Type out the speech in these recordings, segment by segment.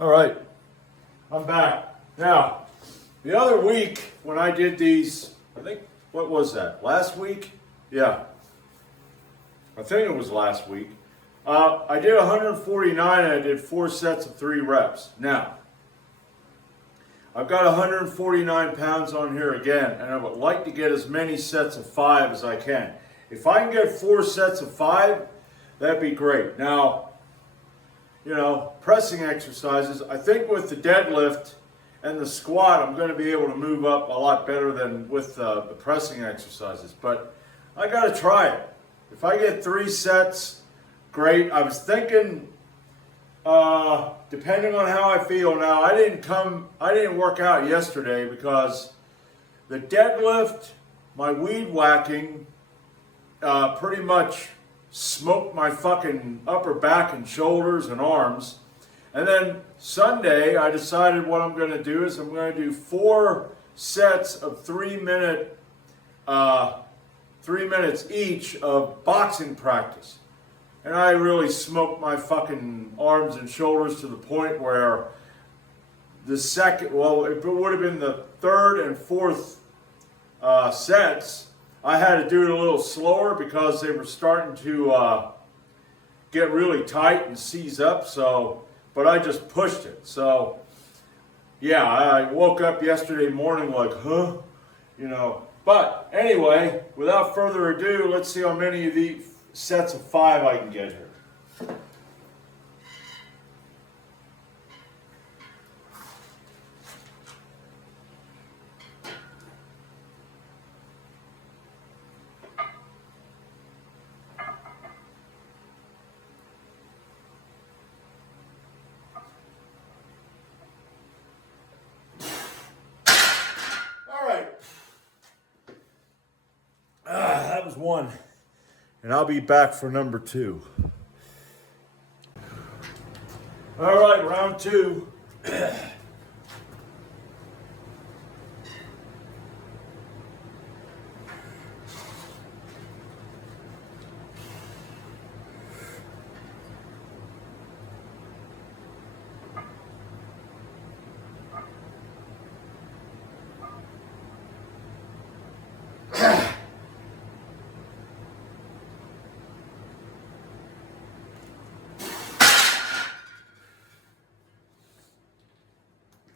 All right, I'm back. Now, the other week when I did these, I think, what was that? Last week? Yeah, I think it was last week. I did 149 and I did 4 sets of 3 reps. Now, I've got 149 pounds on here again, and I would like to get as many sets of 5 as I can. If I can get 4 sets of 5, that'd be great. Now, you know, pressing exercises, I think with the deadlift and the squat, I'm going to be able to move up a lot better than with the pressing exercises. But I got to try it. If I get 3 sets, great. I was thinking, depending on how I feel now, I didn't work out yesterday because the deadlift, my weed whacking, pretty much smoked my fucking upper back and shoulders and arms. And then Sunday, I decided what I'm going to do is I'm going to do 4 sets of 3 minutes each of boxing practice. And I really smoked my fucking arms and shoulders to the point where the second, well, it would have been the 3rd and 4th sets. I had to do it a little slower because they were starting to get really tight and seize up. So, but I just pushed it. So, yeah, I woke up yesterday morning like, huh, you know. But anyway, without further ado, let's see how many of these sets of 5 I can get here. That was 1, and I'll be back for number 2. All right, round 2.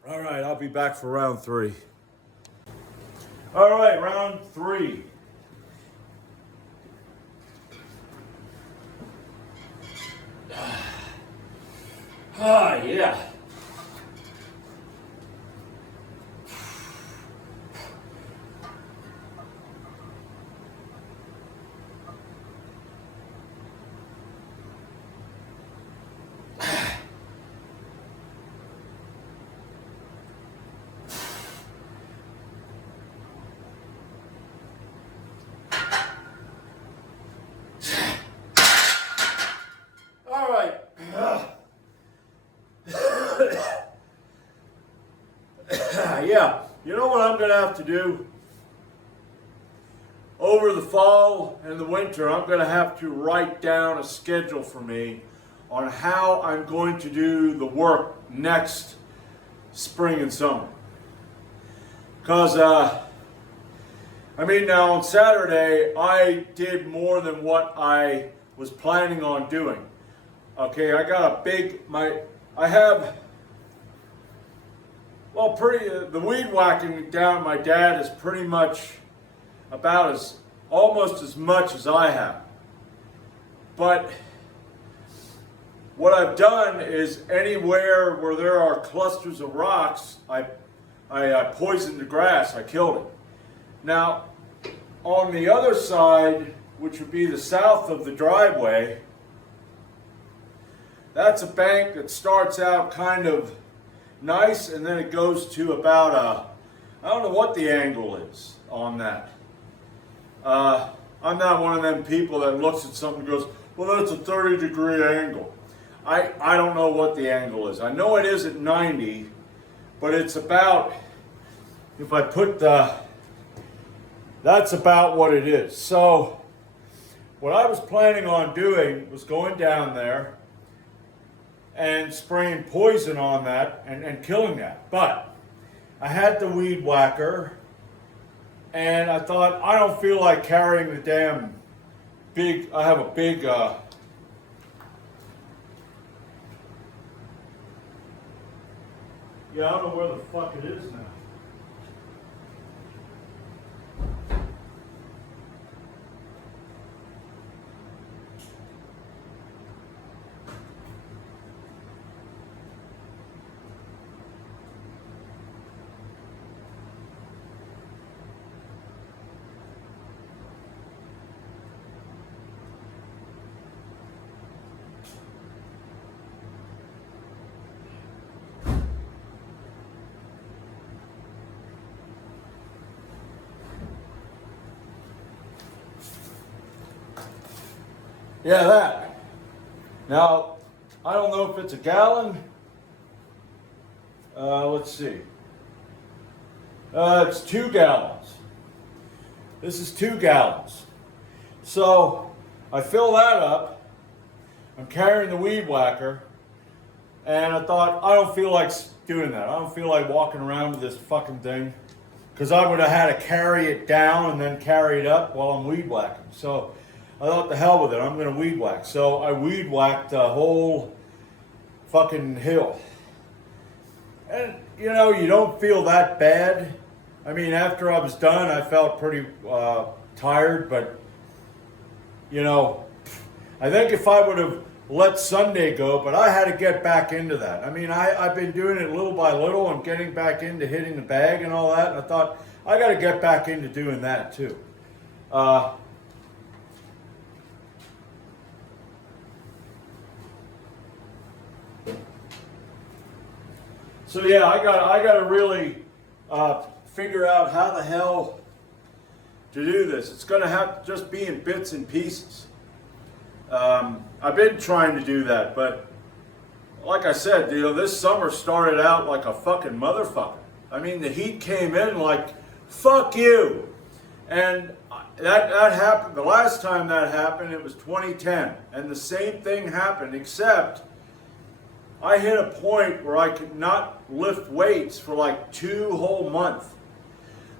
All right, I'll be back for round 3. All right, round 3. Yeah. Yeah, you know what I'm going to have to do? Over the fall and the winter, I'm going to have to write down a schedule for me on how I'm going to do the work next spring and summer. Because, I mean, now on Saturday, I did more than what I was planning on doing. Okay, I got a big, I have, well, the weed whacking down my dad is pretty much about almost as much as I have. But what I've done is anywhere where there are clusters of rocks, I poisoned the grass, I killed it. Now, on the other side, which would be the south of the driveway, that's a bank that starts out kind of nice, and then it goes to about I don't know what the angle is on that. I'm not one of them people that looks at something and goes, well, that's a 30-degree angle. I don't know what the angle is. I know it is at 90, but it's about, if I put that's about what it is. So what I was planning on doing was going down there, and spraying poison on that and killing that. But I had the weed whacker, and I thought, I don't feel like carrying the damn big, I have a big, yeah, I don't know where the fuck it is now. Yeah, that. Now, I don't know if it's a gallon. Let's see. It's 2 gallons. This is 2 gallons. So, I fill that up. I'm carrying the weed whacker. And I thought, I don't feel like doing that. I don't feel like walking around with this fucking thing. Because I would have had to carry it down and then carry it up while I'm weed whacking. So, I thought, the hell with it, I'm going to weed whack. So I weed whacked the whole fucking hill. And, you know, you don't feel that bad. I mean, after I was done, I felt pretty tired. But, you know, I think if I would have let Sunday go, but I had to get back into that. I mean, I've been doing it little by little. I'm getting back into hitting the bag and all that. And I thought, I got to get back into doing that too. So yeah, I got to really figure out how the hell to do this. It's going to have to just be in bits and pieces. I've been trying to do that, but like I said, you know, this summer started out like a fucking motherfucker. I mean, the heat came in like, fuck you. And that happened, the last time that happened, it was 2010. And the same thing happened, except I hit a point where I could not lift weights for like 2 whole months.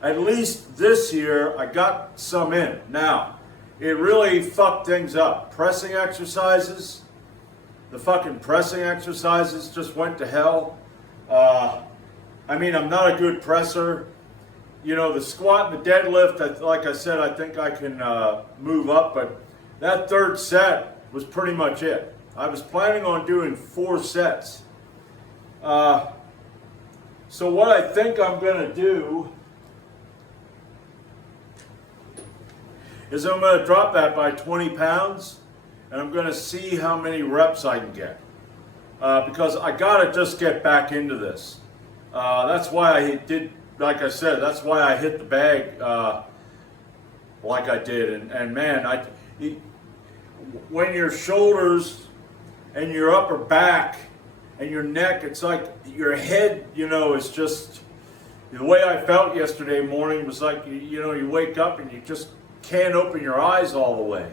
At least this year, I got some in. Now, it really fucked things up. Pressing exercises, the fucking pressing exercises just went to hell. I mean, I'm not a good presser. You know, the squat and the deadlift, like I said, I think I can move up, but that third set was pretty much it. I was planning on doing 4 sets. So what I think I'm going to do is I'm going to drop that by 20 pounds, and I'm going to see how many reps I can get. Because I got to just get back into this. That's why I did, like I said, that's why I hit the bag like I did. And man, when your shoulders and your upper back and your neck, it's like your head, you know, is just, the way I felt yesterday morning was like, you know, you wake up and you just can't open your eyes all the way.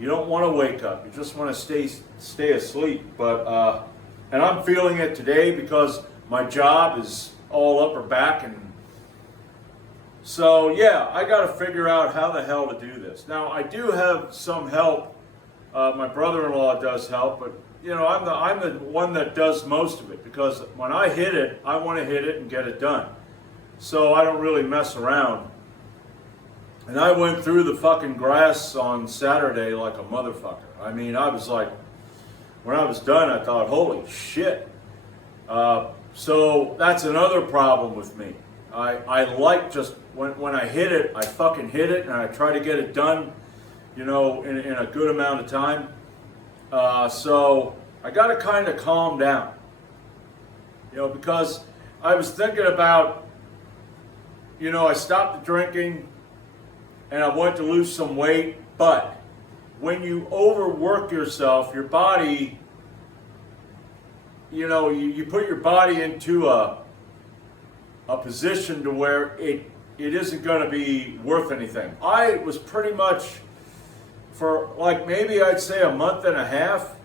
You don't want to wake up. You just want to stay asleep. But, and I'm feeling it today because my job is all upper back. And so, yeah, I got to figure out how the hell to do this. Now, I do have some help. My brother-in-law does help, but you know, I'm the one that does most of it, because when I hit it, I want to hit it and get it done. So I don't really mess around. And I went through the fucking grass on Saturday like a motherfucker. I mean, I was like, when I was done, I thought, holy shit. So that's another problem with me. I like just, when I hit it, I fucking hit it, and I try to get it done, you know, in a good amount of time. So I got to kind of calm down, you know, because I was thinking about, you know, I stopped the drinking and I went to lose some weight, but when you overwork yourself, your body, you know, you put your body into a position to where it isn't going to be worth anything. I was pretty much, for like maybe I'd say a month and a half,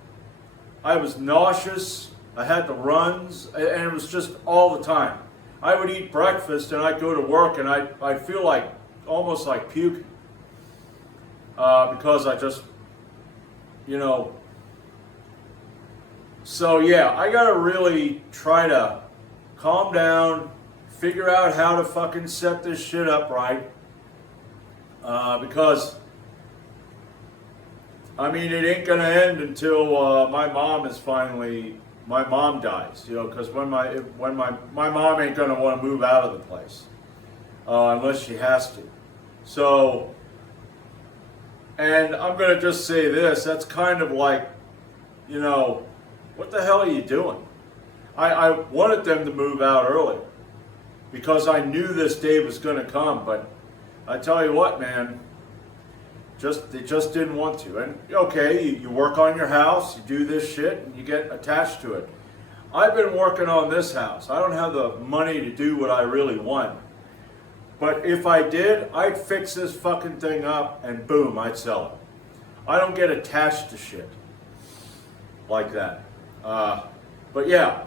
I was nauseous. I had the runs, and it was just all the time. I would eat breakfast and I'd go to work and I'd feel like almost like puking because I just, you know. So yeah, I gotta really try to calm down, figure out how to fucking set this shit up right, because I mean it ain't gonna end until my mom dies, you know, because when my mom ain't gonna want to move out of the place unless she has to. So, and I'm gonna just say this: that's kind of like, you know, what the hell are you doing? I wanted them to move out earlier because I knew this day was going to come, but I tell you what, man, they just didn't want to. And okay, you work on your house, you do this shit, and you get attached to it. I've been working on this house. I don't have the money to do what I really want. But if I did, I'd fix this fucking thing up and boom, I'd sell it. I don't get attached to shit like that. But yeah,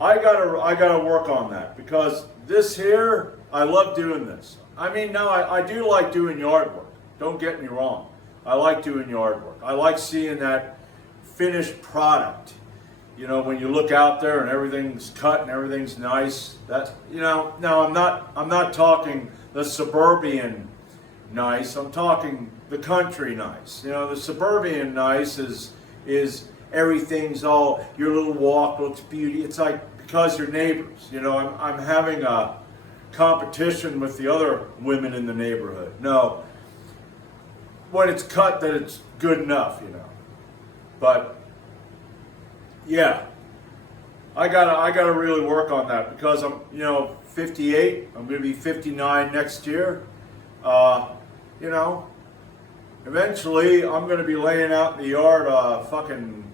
I gotta work on that because this here, I love doing this. I mean, now I do like doing yard work. Don't get me wrong. I like doing yard work. I like seeing that finished product. You know, when you look out there and everything's cut and everything's nice. That, you know, now I'm not talking the suburban nice. I'm talking the country nice. You know, the suburban nice is everything's all, your little walk looks beauty. It's like because you're neighbors. You know, I'm having a competition with the other women in the neighborhood. No, when it's cut, that it's good enough, you know. But yeah, I gotta really work on that because I'm, you know, 58. I'm gonna be 59 next year. You know, eventually I'm gonna be laying out in the yard, fucking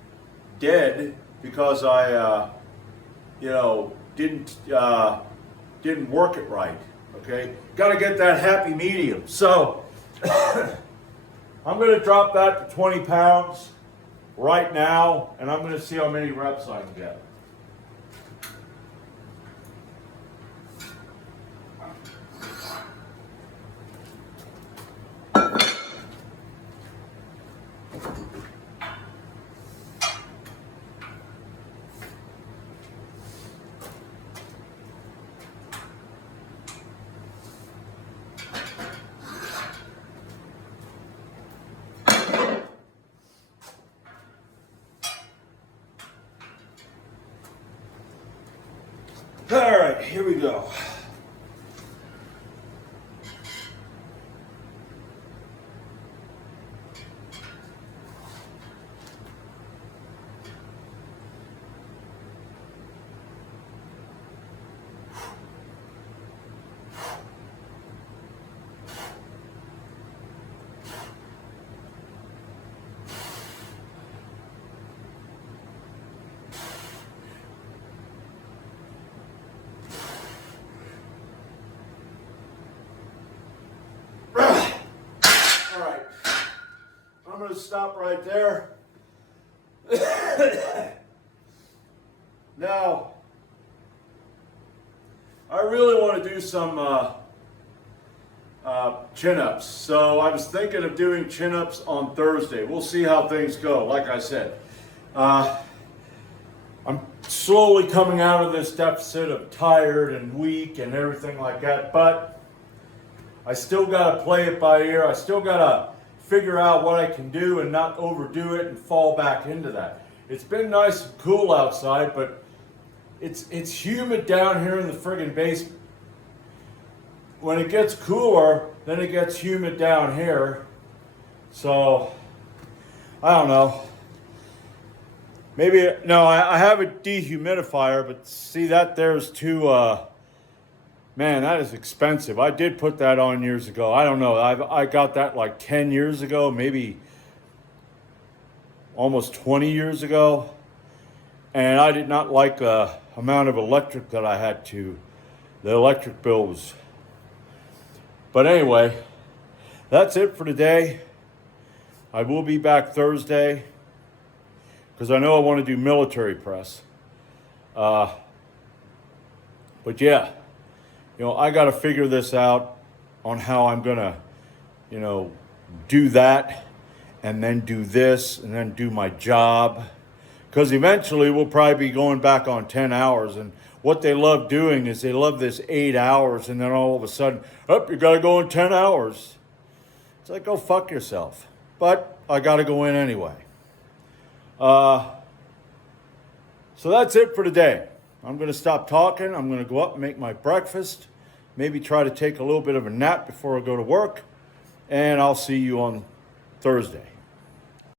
dead because I, you know, didn't work it right. Okay, got to get that happy medium. So I'm going to drop that to 20 pounds right now, and I'm going to see how many reps I can get. All right, here we go. I'm going to stop right there. Now, I really want to do some chin-ups. So I was thinking of doing chin-ups on Thursday. We'll see how things go. Like I said, I'm slowly coming out of this deficit of tired and weak and everything like that. But I still got to play it by ear. I still got to figure out what I can do and not overdo it and fall back into that. It's been nice and cool outside, but it's humid down here in the friggin' basement. When it gets cooler, then it gets humid down here. So, I don't know. Maybe, no, I have a dehumidifier, but see that there's too, man, that is expensive. I did put that on years ago. I don't know. I got that like 10 years ago, maybe almost 20 years ago. And I did not like the amount of electric that I had to. The electric bill was. But anyway, that's it for today. I will be back Thursday. because I know I want to do military press. But yeah, I got to figure this out on how I'm going to, do that and then do this and then do my job. Because eventually we'll probably be going back on 10 hours. And what they love doing is they love this 8 hours, and then all of a sudden, you got to go in 10 hours. It's like, go fuck yourself. But I got to go in anyway. So that's it for today. I'm going to stop talking. I'm going to go up and make my breakfast. Maybe try to take a little bit of a nap before I go to work. And I'll see you on Thursday.